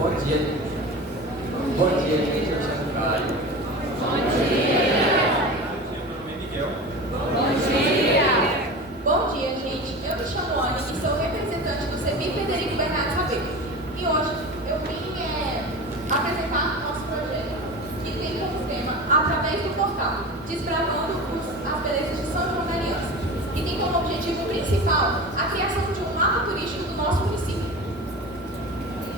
Bom dia. Bom dia, gente. Eu chamo Caio. Bom dia. Meu nome é Miguel. Bom dia. Bom dia, gente. Eu me chamo Ana e sou representante do CEPI Frederico Bernardo Rabelo. E hoje eu vim apresentar nosso projeto, que tem como tema, através do portal, desbravando as belezas de São João da Aliança. E tem como objetivo principal a criação de um mapa turístico do nosso município.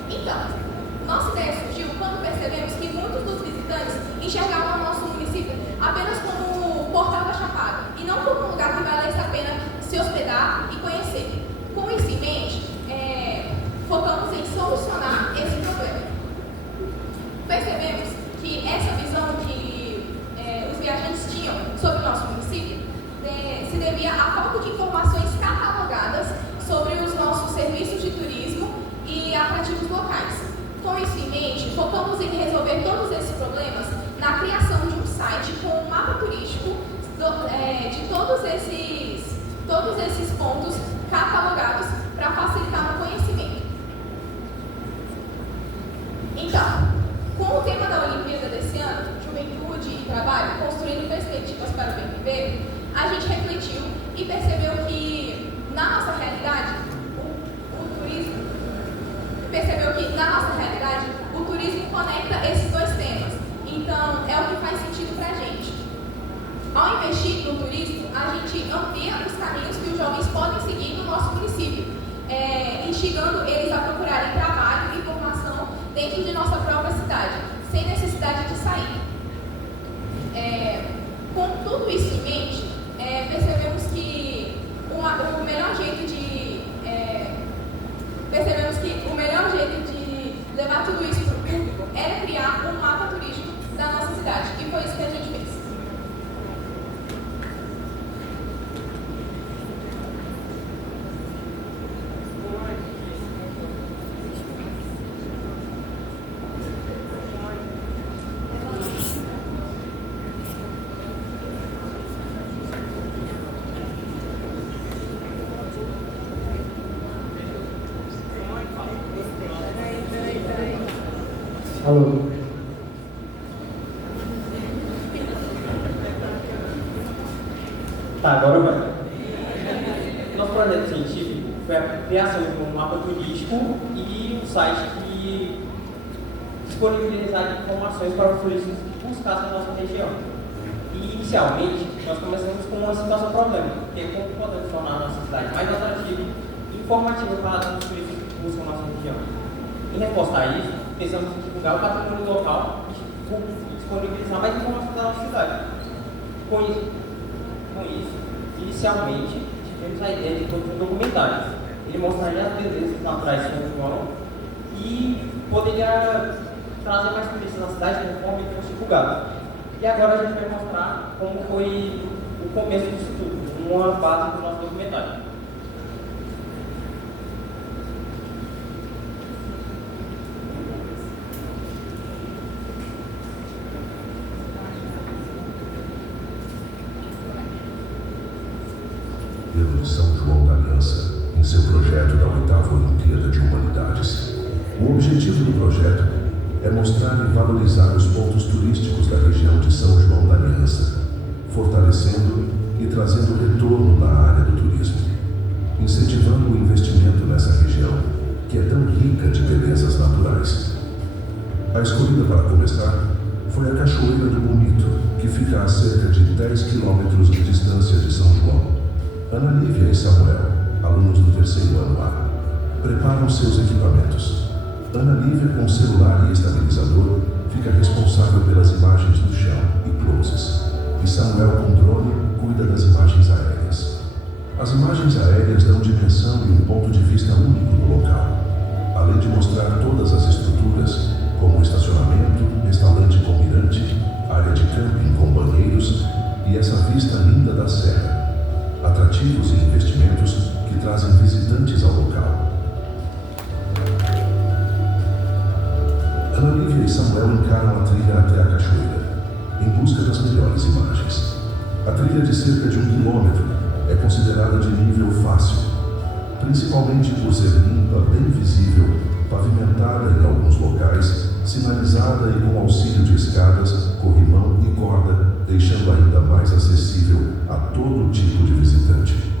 Então, nossa ideia surgiu quando percebemos que muitos dos visitantes enxergavam o nosso município apenas como o Portal da Chapada e não como um lugar que valesse a pena se hospedar e conhecer. Com isso em mente, focamos em solucionar esse problema. Percebemos que essa visão que os viajantes tinham sobre o nosso município se devia à falta de informações catalogadas sobre os nossos serviços de turismo e atrativos locais. Com isso em mente, focamos em resolver todos esses problemas na criação de um site com um mapa turístico de todos esses pontos catalogados para facilitar o conhecimento. Então, com o tema da Olimpíada desse ano, Juventude e Trabalho, construindo perspectivas para o bem viver, a gente refletiu e percebeu que, na nossa realidade, o turismo conecta esses dois temas. Então, é o que faz sentido para a gente. Ao investir no turismo, a gente amplia os caminhos que os jovens podem seguir no nosso município, instigando eles a procurarem trabalho e formação dentro de nossa própria cidade, sem necessidade de sair. Com tudo isso em mente, percebemos que o melhor jeito de levar tudo isso para o público era criar um mapa turístico da nossa cidade, e foi isso que a gente fez. Alô. Tá, agora vai. Nosso projeto científico foi a criação de um mapa turístico e um site que disponibilizaria informações para os turistas que buscassem a nossa região. E, inicialmente, nós começamos com uma situação problema, que é como podemos tornar a nossa cidade mais atrativa e informativa para os turistas que buscam a nossa região. Em resposta a isso, pensamos em divulgar o patrimônio local e disponibilizar mais informações da nossa cidade. Com isso, inicialmente, tivemos a ideia de produzir um documentário. Ele mostraria as belezas naturais de São João e poderia trazer mais turistas na cidade conforme fosse divulgado. E agora a gente vai mostrar como foi o começo disso tudo, uma base do nosso documentário. Pelo São João da Aliança, em seu projeto da 8ª Olimpíada de Humanidades. O objetivo do projeto é mostrar e valorizar os pontos turísticos da região de São João da Aliança, fortalecendo e trazendo retorno na área do turismo, incentivando o investimento nessa região, que é tão rica de belezas naturais. A escolhida para começar foi a Cachoeira do Bonito, que fica a cerca de 10 quilômetros de distância de São João. Ana Lívia e Samuel, alunos do 3º ano A, preparam seus equipamentos. Ana Lívia, com celular e estabilizador, fica responsável pelas imagens do chão e closes. E Samuel, com drone, cuida das imagens aéreas. As imagens aéreas dão dimensão e um ponto de vista único do local, além de mostrar todas as estruturas, como estacionamento, restaurante com mirante, área de camping com banheiros e essa vista linda da serra. Atrativos e investimentos que trazem visitantes ao local. Ana Lívia e Samuel encaram a trilha até a cachoeira, em busca das melhores imagens. A trilha de cerca de 1 quilômetro é considerada de nível fácil, principalmente por ser limpa, bem visível, pavimentada em alguns locais, sinalizada e com auxílio de escadas, corrimão e corda, deixando ainda mais acessível a todo tipo de visitante.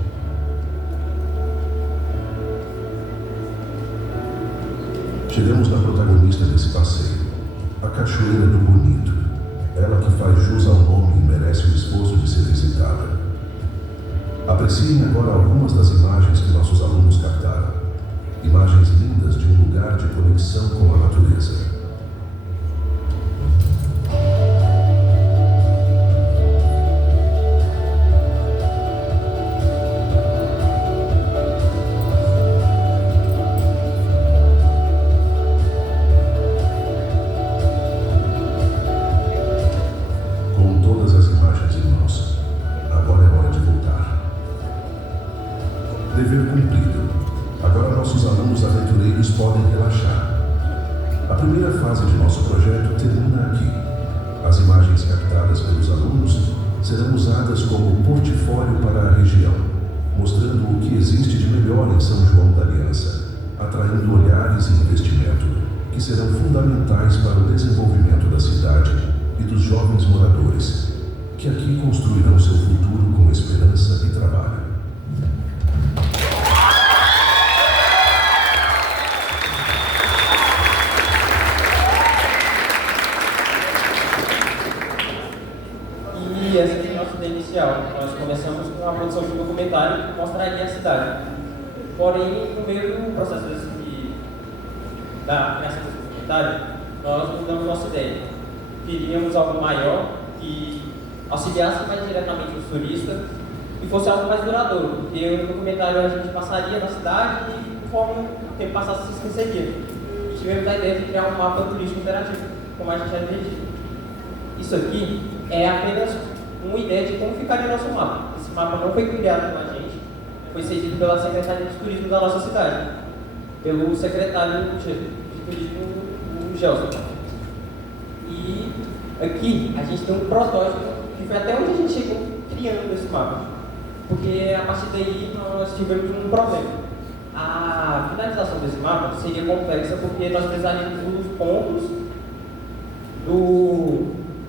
Chegamos na protagonista desse passeio, a Cachoeira do Bonito, ela que faz jus ao nome e merece o esforço de ser visitada. Apreciem agora algumas das imagens que nossos alunos captaram. Imagens lindas de um lugar de conexão com a natureza. Com todas as imagens em mãos, agora é hora de voltar. Dever cumprido. Agora nossos alunos aventureiros podem relaxar. A primeira fase de nosso projeto termina aqui. As imagens captadas pelos alunos serão usadas como portfólio para a região, mostrando o que existe de melhor em São João da Aliança, atraindo olhares e investimento, que serão fundamentais para o desenvolvimento da cidade e dos jovens moradores, que aqui construirão seu futuro com esperança e trabalho. E essa foi a nossa ideia inicial. Nós começamos com a produção de um documentário que mostraria a cidade. Porém, no meio do processo da criação desse documentário, nós mudamos nossa ideia. Queríamos algo maior, que auxiliasse mais diretamente os turistas e fosse algo mais duradouro, porque no documentário a gente passaria na cidade e, conforme o tempo passasse, se esqueceria. E tivemos a ideia de criar um mapa turístico interativo, como a gente já disse. Isso aqui é apenas uma ideia de como ficaria o nosso mapa. Esse mapa não foi criado pela gente, foi cedido pela Secretaria de Turismo da nossa cidade, pelo secretário de Turismo, o Gelson. E aqui a gente tem um protótipo que foi até onde a gente chegou criando esse mapa, porque a partir daí nós tivemos um problema. A finalização desse mapa seria complexa porque nós precisaríamos dos pontos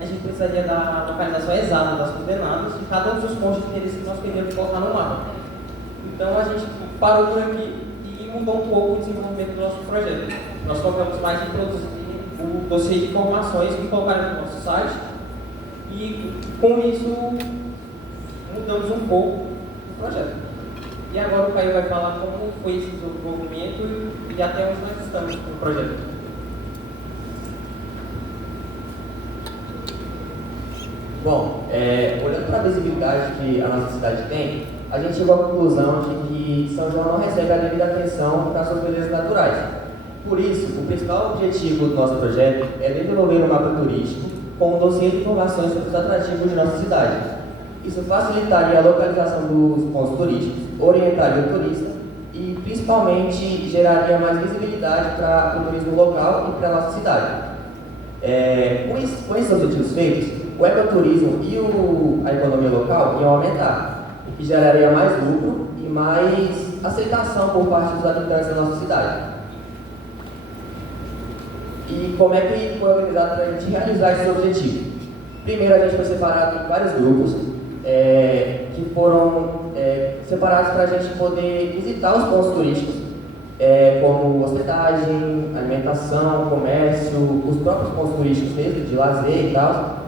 a gente precisaria da localização exata das coordenadas de cada um dos pontos de interesse que nós queríamos colocar no mapa. Então a gente parou por aqui e mudou um pouco o desenvolvimento do nosso projeto. Nós focamos mais em produzir o dossiê de informações que colocaremos no nosso site e com isso mudamos um pouco o projeto. E agora o Caio vai falar como foi esse desenvolvimento e até onde nós estamos no projeto. Bom, olhando para a visibilidade que a nossa cidade tem, a gente chegou à conclusão de que São João não recebe a devida atenção para suas belezas naturais. Por isso, o principal objetivo do nosso projeto é desenvolver um mapa turístico com um dossiê de informações sobre os atrativos de nossa cidade. Isso facilitaria a localização dos pontos turísticos, orientaria o turista e, principalmente, geraria mais visibilidade para o turismo local e para a nossa cidade. Com esses objetivos feitos, o ecoturismo e a economia local iam aumentar, o que geraria mais lucro e mais aceitação por parte dos habitantes da nossa cidade. E como é que foi organizado para a gente realizar esse objetivo? Primeiro, a gente foi separado em vários grupos que foram separados para a gente poder visitar os pontos turísticos, como hospedagem, alimentação, comércio, os próprios pontos turísticos mesmo, de lazer e tal.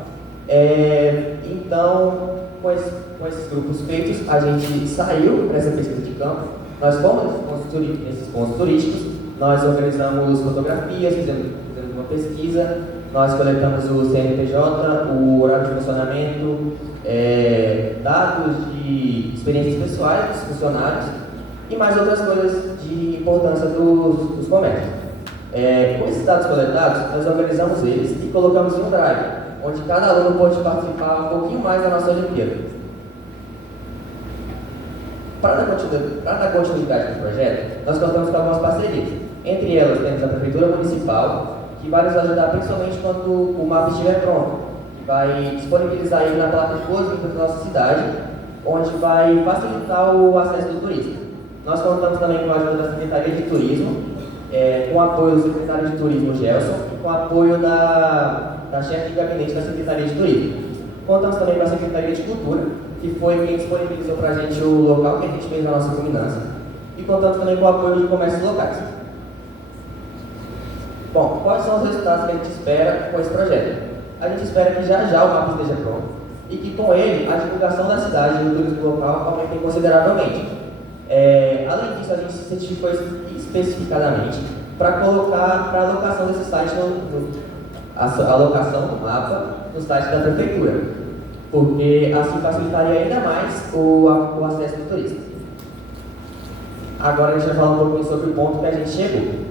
Então, com esses grupos feitos, a gente saiu para essa pesquisa de campo. Nós fomos nesses pontos turísticos, nós organizamos fotografias, fizemos uma pesquisa, nós coletamos o CNPJ, o horário de funcionamento, dados de experiências pessoais dos funcionários e mais outras coisas de importância dos comércios. Com esses dados coletados, nós organizamos eles e colocamos em um drive, onde cada aluno pode participar um pouquinho mais da nossa Olimpíada. Para dar continuidade ao projeto, nós contamos com algumas parcerias. Entre elas, temos a Prefeitura Municipal, que vai nos ajudar principalmente quando o mapa estiver pronto, que vai disponibilizar ele na placa de boas-vindas da nossa cidade, onde vai facilitar o acesso do turista. Nós contamos também com a ajuda da Secretaria de Turismo, com o apoio do secretário de Turismo, Gelson, e com o apoio da chefe de gabinete da Secretaria de Turismo. Contamos também com a Secretaria de Cultura, que foi quem disponibilizou para a gente o local que a gente fez a nossa culminância, e contamos também com o apoio de comércios locais. Bom, quais são os resultados que a gente espera com esse projeto? A gente espera que já o mapa esteja pronto e que com ele a divulgação da cidade e do turismo local aumente consideravelmente. Além disso, a gente se certificou especificadamente para colocar para a alocação desse site a alocação do mapa no site da prefeitura, porque assim facilitaria ainda mais o acesso do turista. Agora a gente vai falar um pouquinho sobre o ponto que a gente chegou.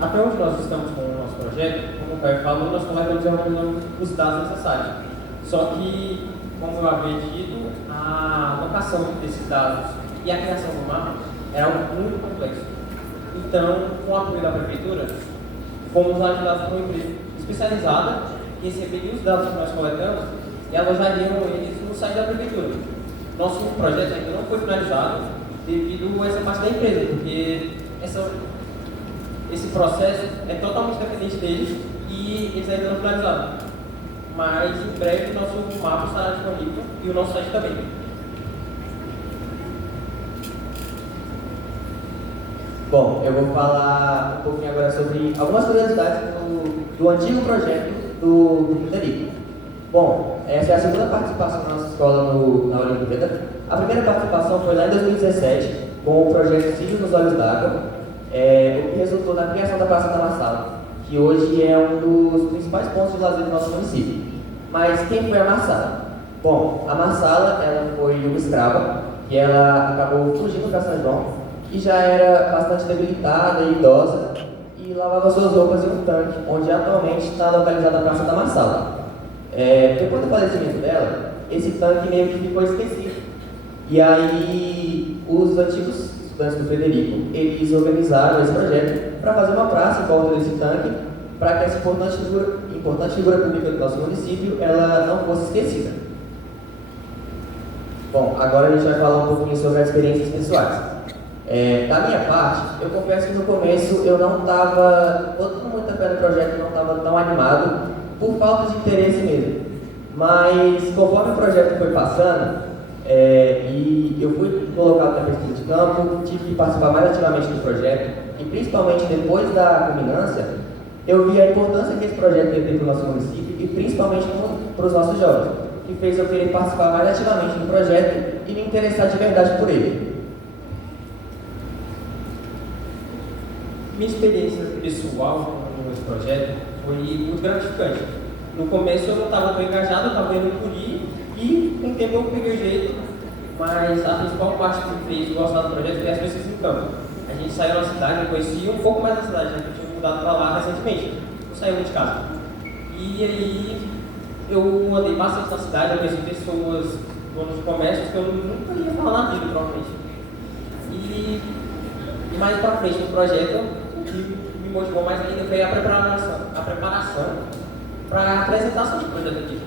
Até onde nós estamos com o nosso projeto, como o Caio falou, nós coletamos e organizamos os dados necessários. Só que, como eu havia dito, a alocação desses dados e a criação do mapa era algo muito complexo. Então, com o apoio da prefeitura, fomos ajudados por uma empresa especializada que receberia os dados que nós coletamos e alojariam eles no site da prefeitura. Nosso projeto ainda não foi finalizado devido a essa parte da empresa, porque esse processo é totalmente dependente deles e eles ainda não finalizaram. Mas em breve o nosso mapa estará disponível e o nosso site também. Bom, eu vou falar um pouquinho agora sobre algumas curiosidades do antigo projeto do Frederico. Bom, essa é a segunda participação da nossa escola na Olimpíada. A primeira participação foi lá em 2017, com o projeto Cílios nos Olhos d'Água, o que resultou na criação da Praça da Marsala, que hoje é um dos principais pontos de lazer do nosso município. Mas quem foi a Marsala? Bom, a Marsala ela foi uma escrava, que ela acabou fugindo para São João, e já era bastante debilitada e idosa, e lavava suas roupas em um tanque, onde atualmente está localizada a Praça da Marsala. Depois do falecimento dela, esse tanque meio que ficou esquecido. E aí, os antigos estudantes do Frederico, eles organizaram esse projeto para fazer uma praça em volta desse tanque, para que essa importante figura pública do nosso município, ela não fosse esquecida. Bom, agora a gente vai falar um pouquinho sobre as experiências pessoais. Da minha parte, eu confesso que no começo eu não estava botando muita fé no projeto, não estava tão animado, por falta de interesse mesmo. Mas conforme o projeto foi passando, e eu fui colocado na pesquisa de campo, tive que participar mais ativamente do projeto, e principalmente depois da culminância, eu vi a importância que esse projeto ia ter para o nosso município, e principalmente para os nossos jovens, que fez eu querer participar mais ativamente do projeto e me interessar de verdade por ele. Minha experiência pessoal com esse projeto foi muito gratificante. No começo eu não estava tão engajado, eu estava indo por ir e com o tempo eu peguei o jeito, mas a principal parte que me fez gostar do projeto foi as pessoas em campo. A gente saiu da cidade, eu conhecia um pouco mais da cidade, né? Eu tinha mudado para lá recentemente, eu saí de casa. E aí eu andei bastante na cidade, eu conheci pessoas, donos de comércios que eu nunca ia falar na vida, provavelmente. E mais para frente no projeto, o que me motivou mais ainda foi a preparação para a apresentação do projeto aqui.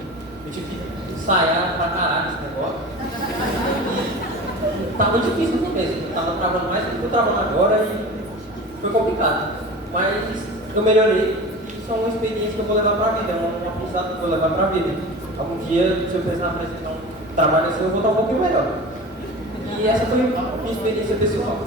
Eu tive que ensaiar pra caralho esse negócio. E tava difícil no começo, eu tava travando mais do que eu tô travando agora e foi complicado. Mas eu melhorei e isso é uma experiência que eu vou levar pra vida, é um aprendizado que eu vou levar pra vida. Algum dia, se eu precisar apresentar um trabalho assim, eu vou estar um pouquinho melhor. E essa foi a minha experiência pessoal.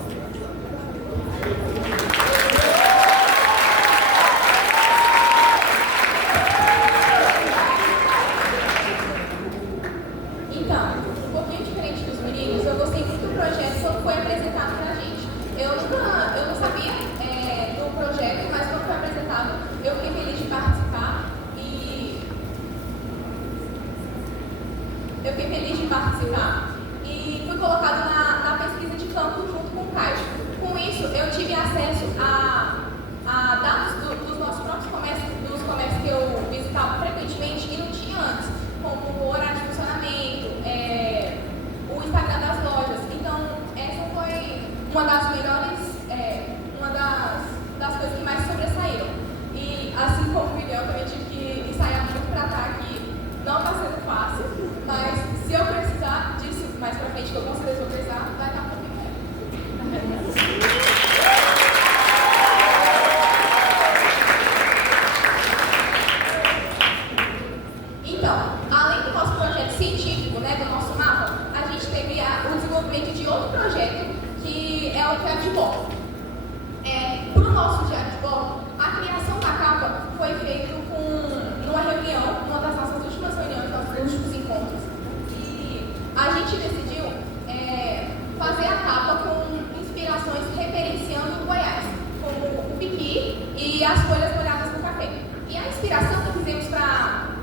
Eu fiquei feliz de participar e fui colocado na pesquisa de campo junto com o Caio. Com isso, eu tive acesso a dados dos nossos próprios comércios, dos comércios que eu visitava frequentemente e não tinha antes, como o horário de funcionamento, o Instagram das lojas. Então, essa foi uma das melhores, uma das coisas que mais sobressaíram. E assim como o Miguel, também tive que ensaiar muito para estar aqui. Não está sendo fácil, mas se eu precisar disso mais pra frente, que eu com certeza vou precisar, vai estar nosso diário de bordo, a criação da capa foi feita numa reunião, numa das nossas últimas reuniões, nossos últimos encontros. E a gente decidiu fazer a capa com inspirações referenciando o Goiás, como o piqui e as folhas molhadas no café. E a inspiração que fizemos para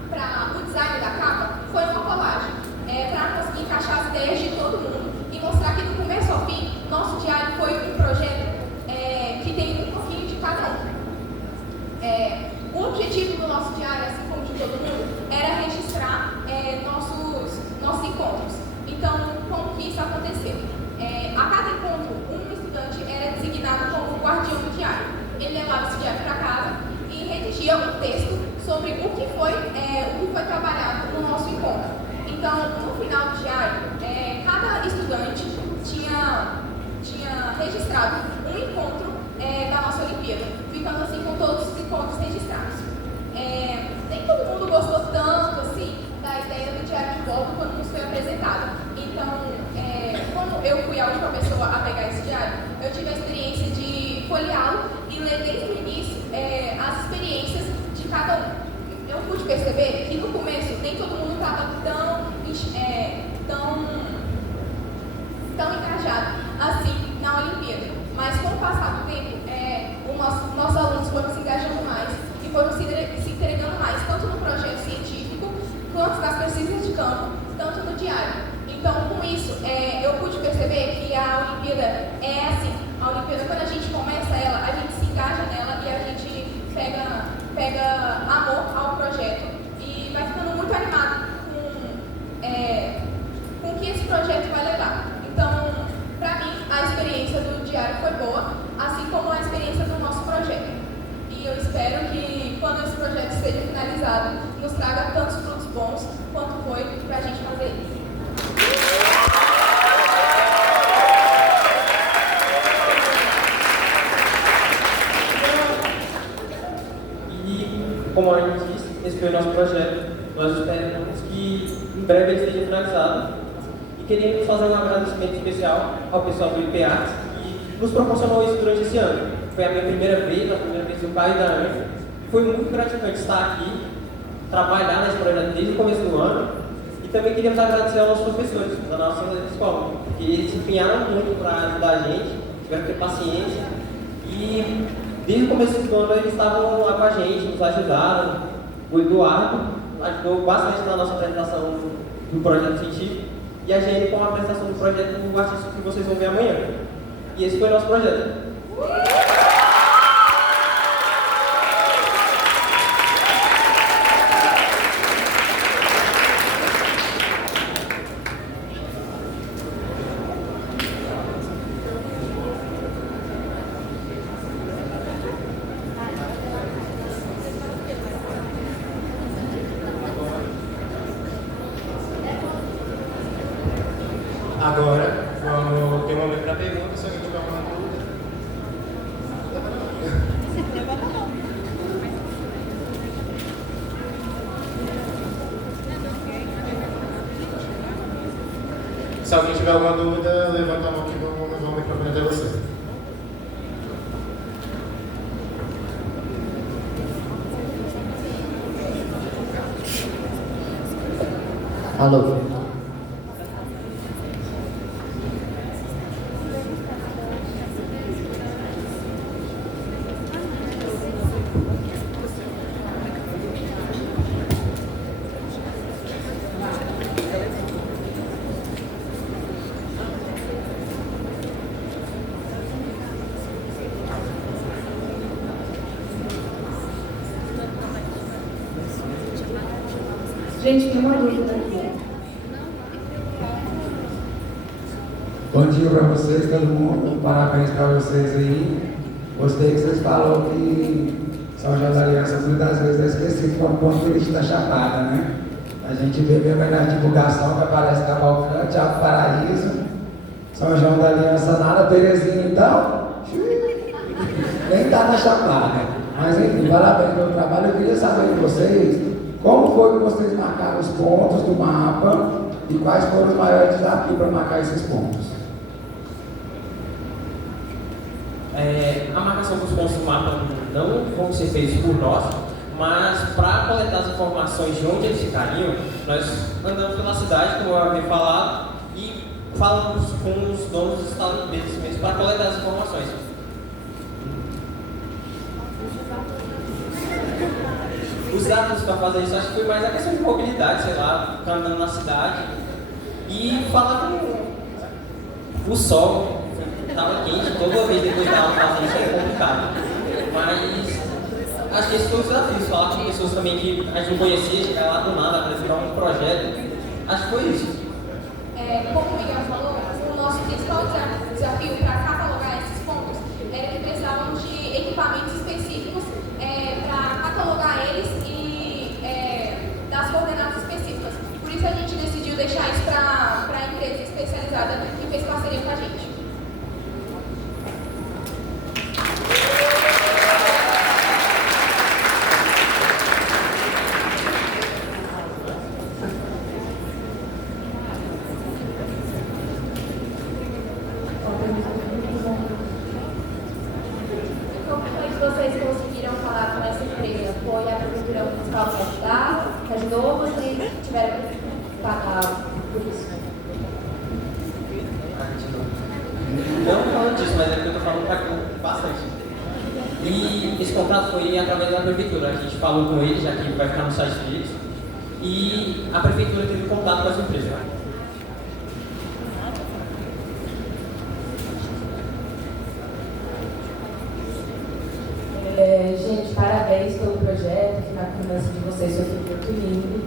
o design da capa foi uma colagem, para conseguir encaixar as ideias de todo mundo e mostrar que do começo ao fim, nosso diário foi um projeto que tem um pouquinho de cada um. O objetivo do nosso diário, assim como de todo mundo, era registrar nossos encontros. Então, como que isso aconteceu? A cada encontro, um estudante era designado como guardião do diário. Ele levava esse diário para casa e redigia um texto sobre o que foi trabalhado no nosso encontro. Então, no final do diário, cada estudante tinha registrado um encontro da nossa Olimpíada, ficando assim com todos os encontros registrados. Nem todo mundo gostou tanto assim da ideia do diário de bordo quando nos foi apresentado. Então, quando eu fui a última pessoa a pegar esse diário, eu tive a experiência de folheá-lo e ler desde o início as experiências de cada um. Eu pude perceber que no começo nem todo mundo estava tão engajado assim na Olimpíada. Mas com o passar do tempo, nossos alunos foram se engajando mais e foram se entregando mais, tanto no projeto científico, quanto nas pesquisas de campo, tanto no diário. Então, com isso, eu pude perceber que a Olimpíada é assim. A Olimpíada, quando a gente começa ela, a gente se engaja nela e a gente pega amor ao projeto e vai ficando muito animado com o que esse projeto vai levar. Então, para mim, a experiência do diário foi boa, assim como a experiência do nosso projeto. E eu espero que, quando esse projeto seja finalizado, nos traga tantos frutos bons quanto foi para a gente fazer isso. E, como a gente disse, esse foi o nosso projeto. Nós esperamos que em breve ele esteja finalizado. E queríamos fazer um agradecimento especial ao pessoal do IPARTS que nos proporcionou isso durante esse ano. Foi a minha primeira vez do pai da Ângela. Foi muito gratificante estar aqui, trabalhar nesse projeto desde o começo do ano. E também queríamos agradecer aos nossos professores da nossa escola, porque eles se empenharam muito para ajudar a gente, tiveram que ter paciência. E desde o começo do ano eles estavam lá com a gente, nos ajudaram. O Eduardo ajudou bastante na nossa apresentação do projeto científico e a gente com a apresentação do projeto do artista que vocês vão ver amanhã. E esse foi o nosso projeto. Agora, vamos ter um momento para pergunta, se alguém tiver alguma dúvida. Se alguém tiver alguma dúvida, levanta a mão que vamos levar o microfone até você. Alô? Gente, tem uma dúvida aqui. Bom dia para vocês, todo mundo. Parabéns para vocês aí. Gostei que vocês falaram que São João da Aliança muitas vezes é esquecido como ponto turístico da Chapada, né? A gente vê mesmo aí na divulgação que aparece Cavalcante, Alto Paraíso, São João da Aliança nada, Terezinha então, nem tá na Chapada. Mas enfim, parabéns pelo trabalho. Eu queria saber de vocês como foi que vocês marcaram os pontos do mapa e quais foram os maiores desafios para marcar esses pontos. A marcação dos pontos do mapa não vão ser feitos por nós, mas para coletar as informações de onde eles ficariam, nós andamos pela cidade, como eu havia falado, e falamos com os donos dos estabelecimentos mesmo para coletar as informações. Os dados para fazer isso, acho que foi mais a questão de mobilidade, sei lá, ficar andando na cidade e falar com o sol. Estava quente, toda vez depois da aula fazer isso é complicado. Mas acho que esse foi o desafio, falar com pessoas também que a gente não conhecia, chegar lá do nada, apresentar um projeto. Acho que foi isso. Como o Miguel falou, o nosso principal desafio para catalogar esses pontos era que precisávamos de equipamentos específicos para catalogar eles e das coordenadas específicas. Por isso a gente decidiu deixar isso para a empresa especializada que fez parceria com a gente. E esse contrato foi através da prefeitura. A gente falou com eles, já que vai ficar no site deles, e a prefeitura teve contato com as empresas. Gente, parabéns pelo projeto, a criança de vocês foi muito lindo.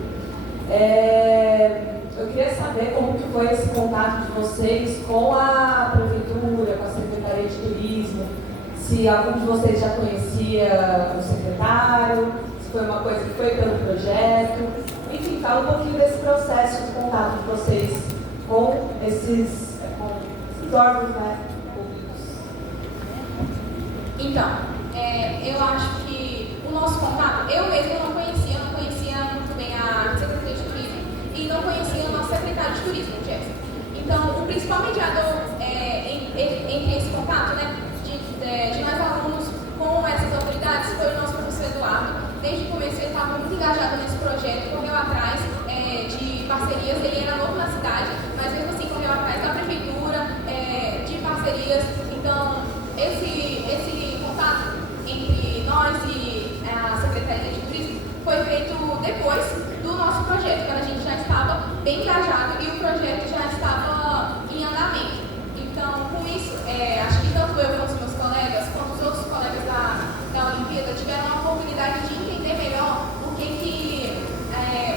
Eu queria saber como que foi esse contato de vocês com a prefeitura, com a Secretaria de Turismo, se algum de vocês já conhecia o secretário, se foi uma coisa que foi pelo projeto. Enfim, fala um pouquinho desse processo de contato de vocês com esses órgãos, né, públicos. Então, eu acho que o nosso contato, eu mesma não conhecia muito bem a Secretaria de Turismo e não conhecia o nosso secretário de Turismo, Jéssica. Então, o principal mediador entre esse contato, né, de nós alunos com essas autoridades foi o nosso professor Eduardo. Desde o começo ele estava muito engajado nesse projeto, correu atrás de parcerias, ele era novo na cidade, mas mesmo assim correu atrás da prefeitura, de parcerias. Então, esse contato entre nós e a Secretaria de Turismo foi feito depois do nosso projeto, quando a gente já estava bem engajado e o projeto já estava em andamento. Então, com isso, acho que tanto eu quanto os meus colegas, quanto os outros colegas da Olimpíada tiveram a oportunidade de entender melhor o que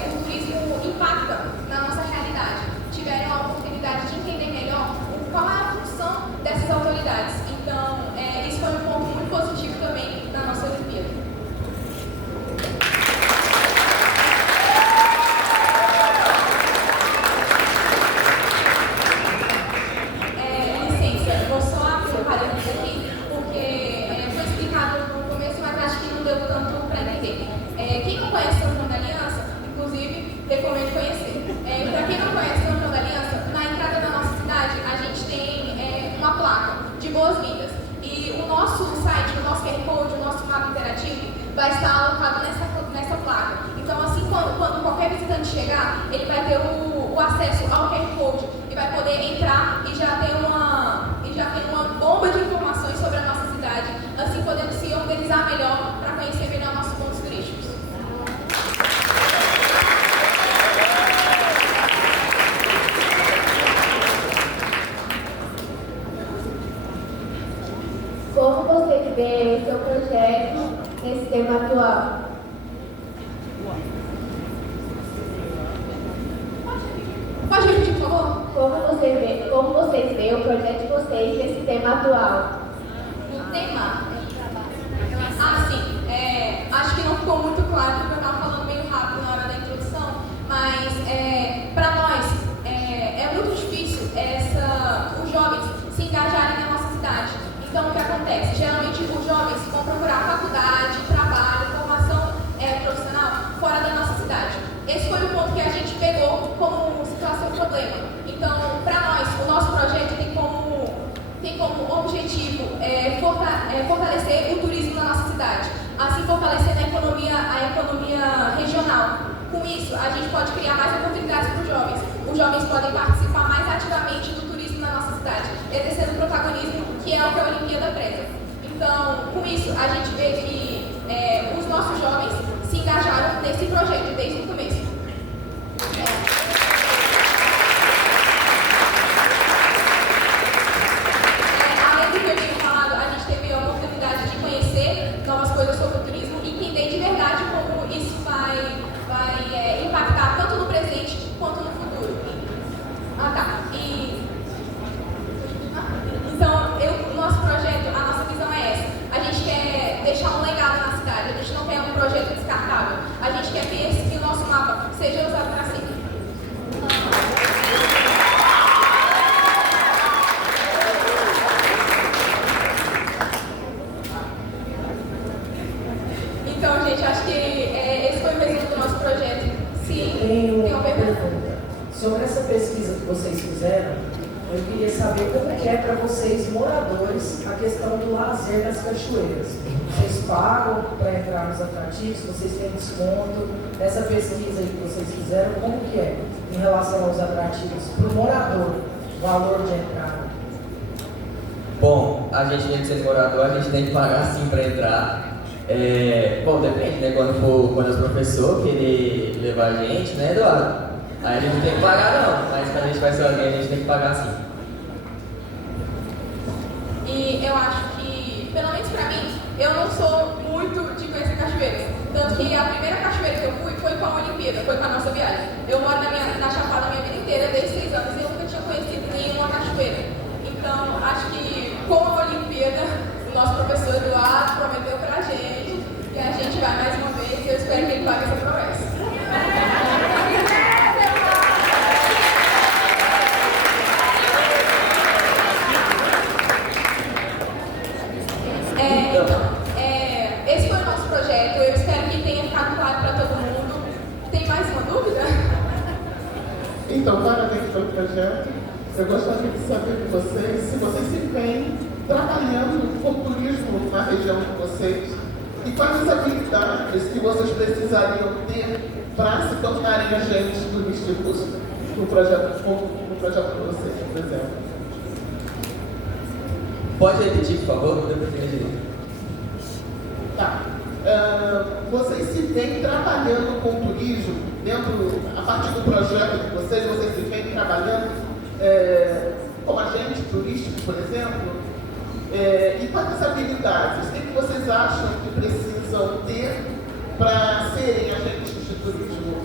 o turismo impacta na nossa realidade. Tiveram a oportunidade de entender melhor qual é a função dessas autoridades. Então, isso foi um ponto muito positivo também na nossa Olimpíada. Recomendo conhecer. Para quem não conhece o Cantão da Aliança, na entrada da nossa cidade a gente tem uma placa de boas-vindas. E o nosso site, o nosso QR Code, o nosso mapa interativo vai estar alocado nessa placa. Então, assim, quando qualquer visitante chegar, ele vai ter o acesso ao QR Code e vai poder entrar e já ter uma bomba de informações sobre a nossa cidade, assim podendo se organizar melhor para conhecer melhor nossos pontos turísticos. Como você vê seu projeto nesse tema atual? Pode repetir, por favor? Como vocês veem o projeto de vocês nesse tema atual? O tema? Ah, sim. Acho que não ficou muito claro, porque eu estava falando meio rápido na hora da introdução, mas para nós é muito difícil os jovens se engajarem na nossa cidade. Então, o que acontece? Geralmente, os jovens vão procurar faculdade, trabalho, formação profissional fora da nossa cidade. Esse foi o ponto que a gente pegou como situação problema. Então, para nós, o nosso projeto tem como tem como objetivo fortalecer o turismo na nossa cidade, assim fortalecendo a economia regional. Com isso, a gente pode criar mais oportunidades para os jovens. Os jovens podem participar mais ativamente do turismo na nossa cidade, exercendo o protagonismo que é o que a Olimpíada preza. Então, com isso, a gente vê que os nossos jovens se engajaram nesse projeto desde o começo. Além do que eu tinha falado, a gente teve a oportunidade de conhecer novas coisas sobre o turismo e entender de verdade como isso vai impactar tanto no presente quanto no futuro. Então, o nosso projeto, a nossa visão é essa. A gente quer deixar um legado na cidade, a gente não quer um projeto descartável. A gente quer que o nosso mapa seja usado para sempre. Então, gente, acho que esse foi o resumo do nosso projeto. Sim, tem uma pergunta. Sobre essa pesquisa que vocês fizeram, eu queria saber como que é para vocês, moradores, a questão do lazer nas cachoeiras. Vocês pagam para entrar nos atrativos, vocês têm desconto. Essa pesquisa aí que vocês fizeram, como que é em relação aos atrativos para o morador, o valor de entrada? Bom, a gente, mesmo sendo morador, a gente tem que pagar sim para entrar. Bom, depende, né? Quando os professores querem levar a gente, né, Eduardo? Aí a gente não tem que pagar não, mas quando a gente vai sozinho, a gente tem que pagar sim. E eu acho que, pelo menos pra mim, eu não sou muito de conhecer cachoeiras. Tanto que a primeira cachoeira que eu fui foi com a Olimpíada, foi com a nossa viagem. Eu moro na Chapada a minha vida inteira, desde 6 anos, e eu nunca tinha conhecido nenhuma cachoeira. Então, acho que com a Olimpíada, o nosso professor Eduardo prometeu pra gente que a gente vai mais uma vez e eu espero que ele pague essa promessa. Esse foi o nosso projeto. Eu espero que tenha ficado claro para todo mundo. Tem mais uma dúvida? Então, parabéns pelo projeto. Eu gostaria de saber de vocês se vocês se veem trabalhando com turismo na região de vocês e quais as habilidades que vocês precisariam ter para se tornarem agentes turísticos no projeto de vocês, por exemplo. Pode repetir, por favor? Não deu para entender. Tá. Vocês se veem trabalhando com turismo a partir do projeto de vocês se veem trabalhando como agente turístico, por exemplo? E quais as habilidades? O que vocês acham que precisam ter para serem agentes de turismo?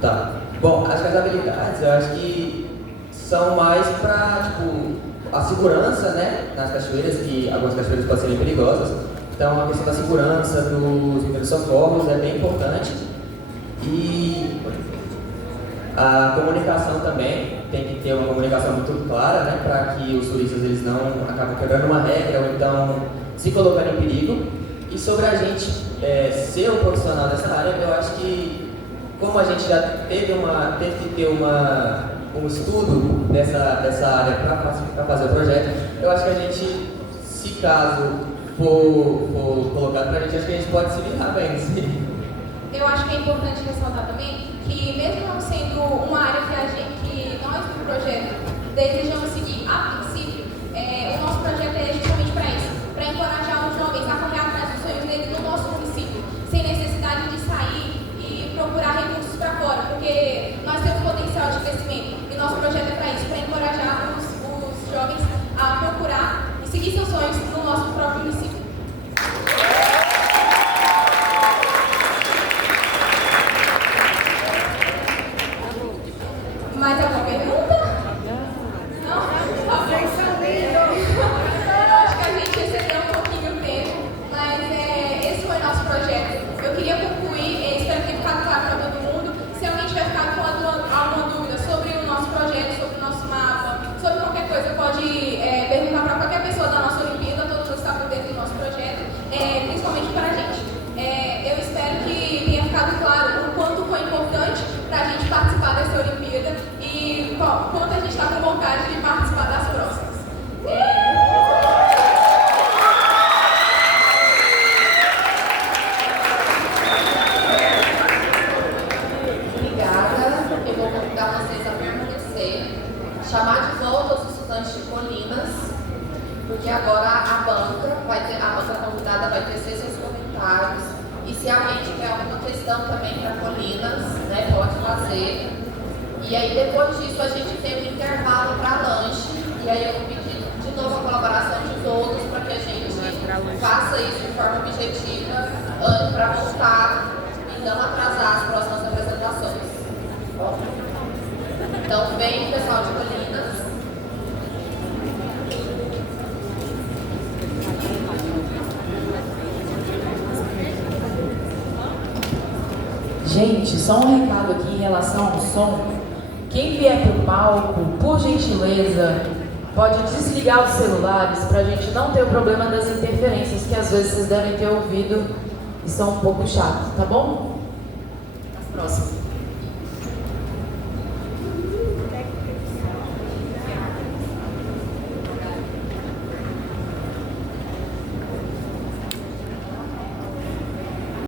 Tá. Bom, acho que as habilidades, eu acho que são mais para, a segurança, né, nas cachoeiras, que algumas cachoeiras podem ser perigosas. Então, a questão da segurança dos primeiros socorros é bem importante. E a comunicação também, tem que ter uma comunicação muito clara, né, para que os turistas eles não acabem quebrando uma regra ou então se colocando em perigo. E sobre a gente ser um profissional dessa área, eu acho que, como a gente já teve que ter um estudo dessa área para fazer o projeto, eu acho que a gente, se caso for colocado para a gente, acho que a gente pode se virar bem. Sim. Eu acho que é importante ressaltar também que, mesmo não sendo uma área que nós do projeto desejamos seguir a princípio, o nosso projeto é justamente para isso, para encorajar os jovens a correr atrás dos sonhos deles no nosso município, sem necessidade de sair e procurar recursos para fora, porque nós temos potencial de crescimento e nosso projeto é para isso, para encorajar os jovens a procurar e seguir seus sonhos no nosso próprio município. Mais alguma pergunta? Não? Vocês são lindos! exposição também para Colinas, né? Pode fazer. E aí depois disso a gente tem um intervalo para lanche. E aí eu vou pedir de novo a colaboração dos outros para que a gente faça isso de forma objetiva para voltar e não atrasar as próximas apresentações. Então vem o pessoal de Colinas. Gente, só um recado aqui em relação ao som. Quem vier para o palco, por gentileza, pode desligar os celulares para a gente não ter o problema das interferências que às vezes vocês devem ter ouvido e são um pouco chatos, tá bom? Próximo.